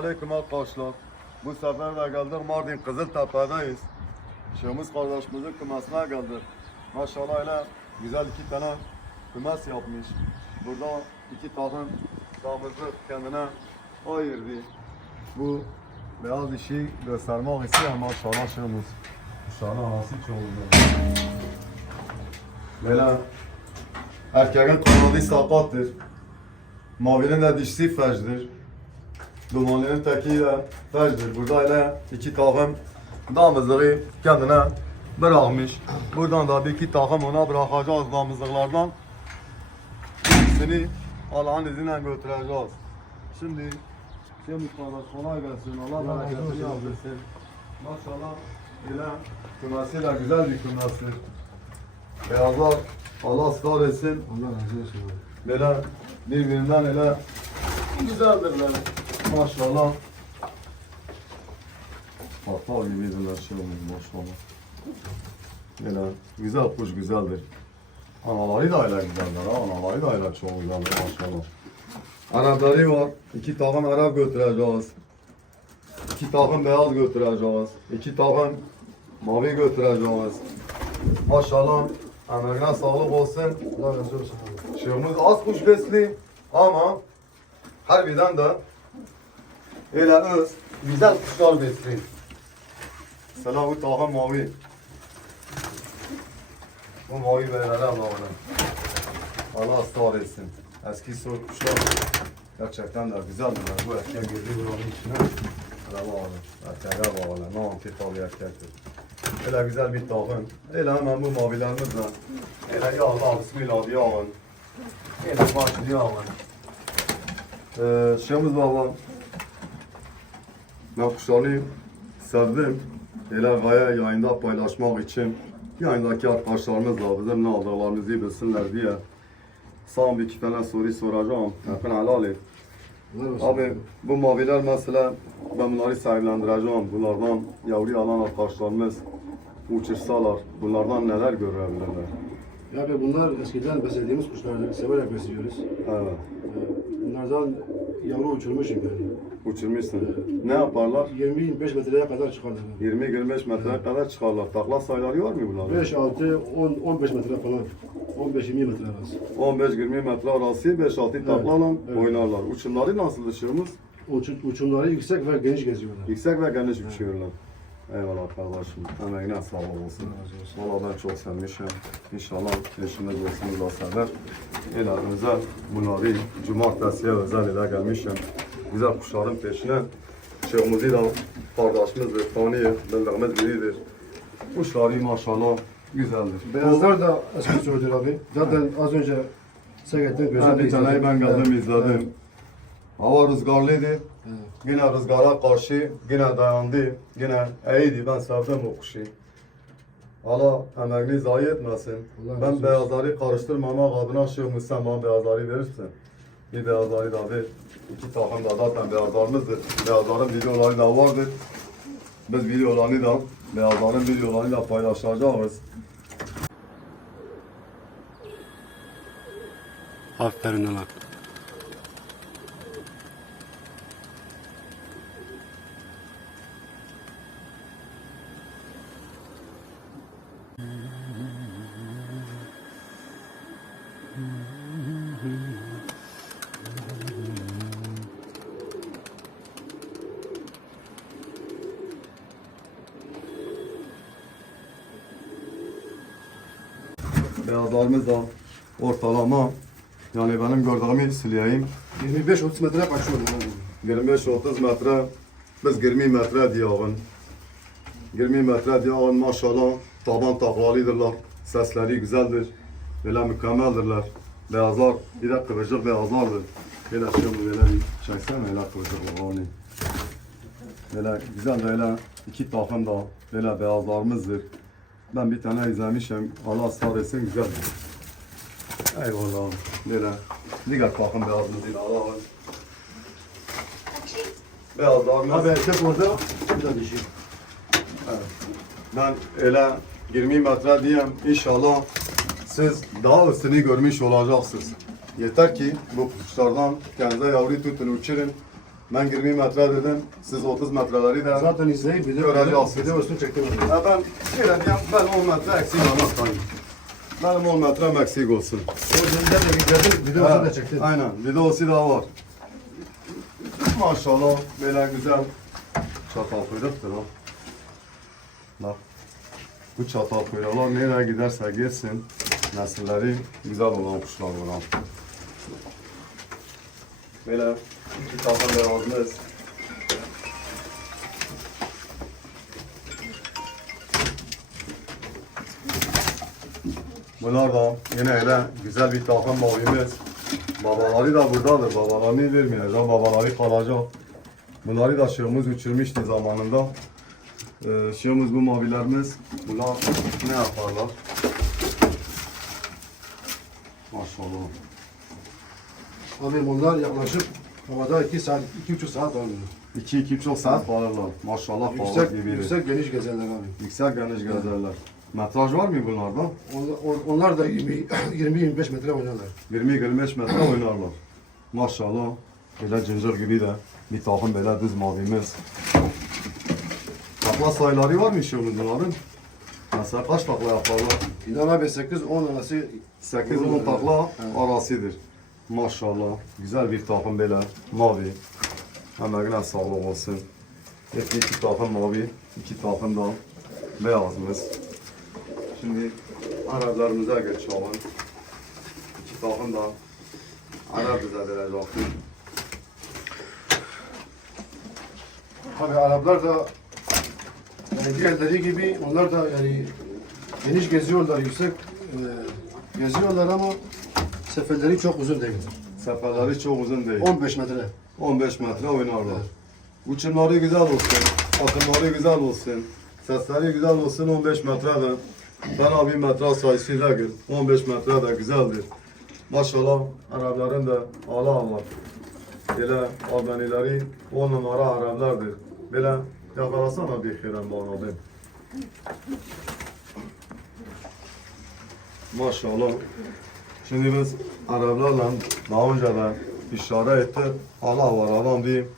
Aleyküm arkadaşlar. Bu sefer de geldik Mardin Kızıltepe'deyiz. Şeyhimiz kardeşimizin kümesine geldik. Maşallah öyle güzel iki tane kümes yapmış. Burada iki takım damızı kendine ayırdı. Bu beyaz işi göstermek istiyor maşallah. Kuşların anası çok güzel. Böyle erkeğin kanadı sakattır. Mavinin de dişisi fecdir. Dumanların teki de fecdir. Burada öyle iki takım damızlığı kendine bırakmış. Buradan da bir iki takım ona bırakacağız damızlıklardan. İkisini Allah'ın izniyle götüreceğiz. Şimdi Şimdi kardeş kolay gelsin. Allah bereketini yaptırsın. Maşallah ile de güzel bir kümesi. Beyazlar Allah ısrar etsin. Allah razı olsun. Böyle birbirinden öyle güzeldirler. Maşallah. Hatta gibidirler şey olmuş maşallah. Böyle güzel kuş güzeldir. Anaları da öyle güzeldir ha. Anaları da öyle çok güzeldir maşallah. Arapları var. İki takım Arap götüreceğiz. İki takım beyaz götüreceğiz. İki takım mavi götüreceğiz. Maşallah. Emeğine sağlık olsun. Şeyimiz az kuş besli ama harbiden de öyle öz güzel kuşlar besli. Mesela bu takım mavi. Bu mavi beylere bağlı. Allah ısrar etsin. Eski soy kuşlar gerçekten de güzeldirler. Bu erkek girdi buranın içine. Öyle bağlı. Erkeğe bağlı. Ne anki tabi erkektir. Öyle güzel bir takım. Öyle hemen bu mavilerimizle. Öyle ya Allah bismillah diye alın. Öyle başlıyor alın. Ee, şeyimiz var Ben kuşları sevdim. Öyle gaya yayında paylaşmak için yayındaki arkadaşlarımızla bizim ne aldıklarımızı bilsinler diye sana bir iki tane soru soracağım. Yakın helal et. Abi bu maviler mesela ben bunları sahiplendireceğim. Bunlardan yavru alan arkadaşlarımız uçursalar bunlardan neler görebilirler? Ya abi bunlar eskiden beslediğimiz kuşlardı. Severek besliyoruz. Evet. Ee, Bunlardan yavru uçurmuşum yani. Uçurmuşsun. Ne yaparlar? 20-25 metreye kadar çıkarlar. 20-25 metreye kadar çıkarlar. Takla sayıları var mı bunların? 5, 6, 10, 15 metre falan. 15-20 metre arası. 15-20 metre arası 5-6 taklayla evet. oynarlar. Uçumları nasıl düşüyoruz? Uçun, uçumları yüksek ve geniş geziyorlar. Yüksek ve geniş uçuyorlar. Eyvallah kardeşim. Emeğine sağlık olsun. Valla ben çok sevmişim. İnşallah eşimle dostumuz da sever. Özel bunları cumartesiye özel ile gelmişim. Güzel kuşların peşine. Şeyhimizi de kardeşimizdir, tanıyor, bildiğimiz biridir. Kuşları maşallah güzeldir. Beyazlar da eski soydur abi. Zaten az önce Ben gözümle bir taneyi ben geldim izledim. Hava rüzgarlıydı. Yine rüzgara karşı yine dayandı. Yine iyiydi. Ben sevdim o kuşu. Allah emeğini zayi etmesin. Allah ben beyazları karıştırmamak adına şey olmuş sen bana beyazları verirsin. Bir beyazları da ver. İki takım da zaten beyazlarımızdır. Beyazların videoları da vardır. Biz videolarını da, beyazların videolarını da paylaşacağız. Aferin lan. Beyazlarımız da ortalama yani benim gördüğümü söyleyeyim. 25-30 metre kaçıyor. 25-30 metre biz 20 metre diyoruz. 20 metre diyoruz maşallah taban taklalıdırlar. Sesleri güzeldir. Böyle mükemmeldirler. Beyazlar bir de kıvırcık beyazlardır. Böyle şimdi böyle bir çeksene öyle kıvırcık olanı. Böyle güzel böyle iki takım da böyle beyazlarımızdır. Ben bir tane izlemişim. Allah ısrar etsin güzeldir. Eyvallah. Böyle diğer takım beyazımızı da alalım. Beyazlarımız. Abi erkek orada, bir de dişi. Ben öyle 20 metre diyeyim inşallah siz daha üstünü görmüş olacaksınız. Yeter ki bu kuşlardan kendinize yavru tutun uçurun. Ben 20 metre dedim. Siz 30 metreleri de. Zaten izleyip video, Göreceğiz. video, videosunu çektim. abi. Ya ben şöyle diyeyim, ben 10 metre eksik olmaz Benim 10 metrem eksik olsun. O yüzden de videosu, videosunu da çektim. Aynen, videosu da var. Maşallah, böyle güzel çatal kuyruktur ha. Bak, bu çatal kuyruklar nereye giderse gitsin, nesilleri güzel olan kuşlar olan. Böyle iki takım beyazımız. Bunlar da yine öyle güzel bir takım mavimiz. Babaları da buradadır. Babalarını vermeyeceğim. Babaları kalacak. Bunları da şığımız uçurmuştu zamanında. Ee, şığımız bu mavilerimiz. Bunlar ne yaparlar? Maşallah. Abi bunlar yaklaşık havada 2 saat, 2,5 saat var. 2-2,5 saat kalırlar. Maşallah Yüksek, yüksek gibi. yüksek geniş gezerler abi. Yüksek geniş gezerler. Metraj var mı bunlarda? Onlar, onlar da 20-25 metre oynarlar. 20-25 metre oynarlar. Maşallah. Böyle cincir gibi de bir takım böyle düz mavimiz. Takla sayıları var mı işimiz bunların? Mesela kaç takla yaparlar? İnan abi 8-10 arası 8-10 takla arasıdır. Maşallah. Güzel bir takım böyle mavi. Emeğine sağlık olsun. İki, iki takım mavi, iki takım da beyazımız. Şimdi Araplarımıza geçelim. İki takım da Arap bize verecektir. Abi Araplar da yani diğerleri gibi onlar da yani geniş geziyorlar, yüksek e, geziyorlar ama seferleri çok uzun değil. Seferleri çok uzun değil. 15 metre. 15 metre oynarlar. Uçumları güzel olsun, atımları güzel olsun, sesleri güzel olsun 15 metrede. Ben abi metre sayısıyla gül, 15 metre de güzeldir. Maşallah Arapların da ala Allah. Böyle Albanileri 10 numara Araplardır. Böyle yakalasana bir kere bana abi. Maşallah. Şimdi biz Araplarla daha önce de işaret ettik. Allah var adam diyeyim.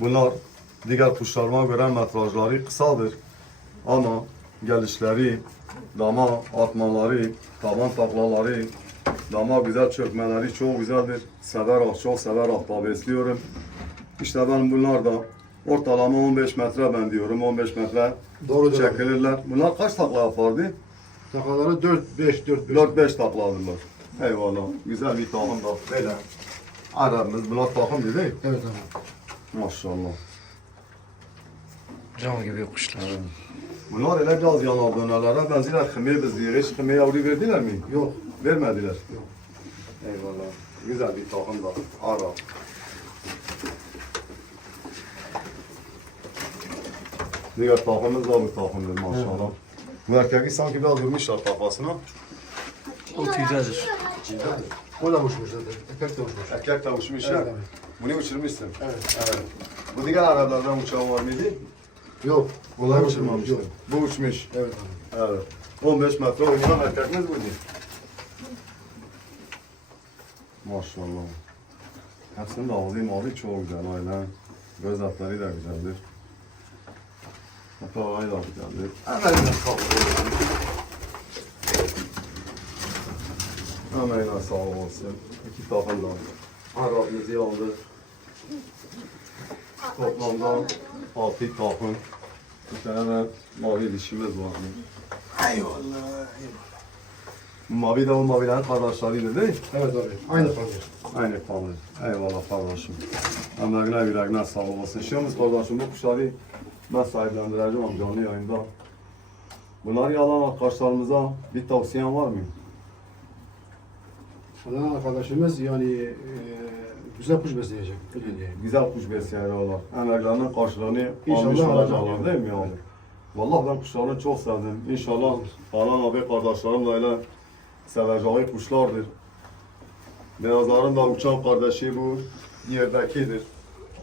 Bunlar diğer kuşlarıma göre metrajları kısadır. Ama gelişleri, dama atmaları, taban taklaları, dama güzel çökmeleri çok güzeldir. Severek, çok severek da besliyorum. İşte ben bunlar da ortalama 15 metre ben diyorum. 15 metre abi. çekilirler. Bunlar kaç takla yapardı? Takaları 4 5 4 5. 4-5 takla alırlar. Eyvallah. Güzel bir takım da böyle. Aramız bunlar takım değil mi? Evet abi. Maşallah. Cam gibi kuşlar. Bunlar öyle biraz yanar dönerlere benziyorlar. Kımıya benziyor. Hiç kımıya yavru verdiler mi? Yok. Vermediler. Yok. Eyvallah. Güzel bir takım da. Ara. Diğer takımımız da bu takımdır maşallah. Bu erkeği sanki biraz vurmuşlar kafasına. O tüydedir. O da uçmuş zaten. Erkek de uçmuş. Erkek de uçmuş Evet ya. abi. Bunu uçurmuşsun. Evet. Evet. Bu diğer Araplardan uçan var mıydı? Yok. Bunlar Yok. uçurmamıştı. Yok. Bu uçmuş. Evet abi. Evet. 15 metre oynayan erkekimiz buydu. Maşallah. Hepsinin de ağzı mavi çok güzel öyle. Göz altları da güzeldir. Hatta ayı da güzeldir. Emeğine sağlık olsun. Emeğine sağlık olsun. İki takım da Arap'ımızı aldı. Toplamda altı takım. Bir tane mavi dişimiz var. Eyvallah. Mavi de o mavilerin kardeşleridir değil mi? Evet abi. Aynı kalır. Aynı kalır. Eyvallah kardeşim. Emeğine yüreğine sağlık olsun. Şahımız kardeşim bu kuşları ben sahiplendireceğim canlı yayında. Bunları yalan arkadaşlarımıza bir tavsiyen var mı? Falan arkadaşımız yani e, güzel kuş besleyecek. Diyeyim. Güzel kuş besliyorlar. Emeklerinin karşılığını İnşallah almış alacaklar. olacaklar değil mi abi? Vallahi ben kuşlarını çok sevdim. İnşallah falan abi kardeşlerim de öyle seveceği kuşlardır. Beyazların da uçan kardeşi bu yerdekidir.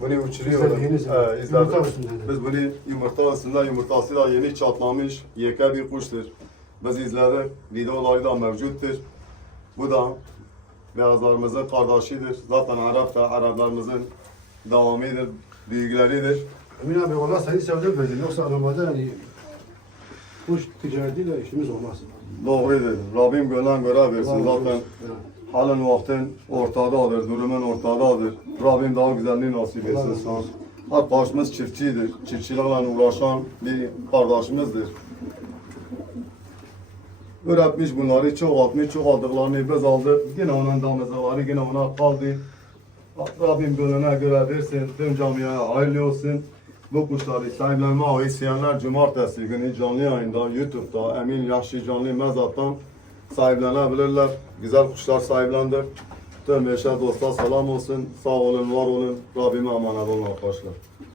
Bunu uçuruyorlar. Ee, izledim. Biz bunu yumurta üstünde yumurtası da yeni çatlamış yeke bir kuştur. Biz izledik. Videoları da mevcuttur. Bu da beyazlarımızın kardeşidir. Zaten Arap da Araplarımızın devamıdır, büyükleridir. Emin abi valla seni sevdim verdin. Yoksa normalde yani kuş ticaretiyle işimiz olmaz. Doğrudur. Rabbim gönlen göre versin Allah zaten. Halen vaktin ortadadır, durumun ortadadır. Rabbim daha güzelliğini nasip Allah etsin sana. olsun. Arkadaşımız çiftçidir. Çiftçilerle uğraşan bir kardeşimizdir. Öğretmiş bunları, çoğaltmış, çoğaldıklarını biz aldık. Yine onun damızları, yine ona kaldı. Rabbim gönlüne göre versin, tüm camiaya hayırlı olsun. Bu kuşları sahiplenme isteyenler cumartesi günü canlı yayında YouTube'da Emin Yaşlı Canlı Mezat'tan sahiplenebilirler. Güzel kuşlar sahiplendir. Tüm eşe dosta selam olsun. Sağ olun, var olun. Rabbime emanet olun arkadaşlar.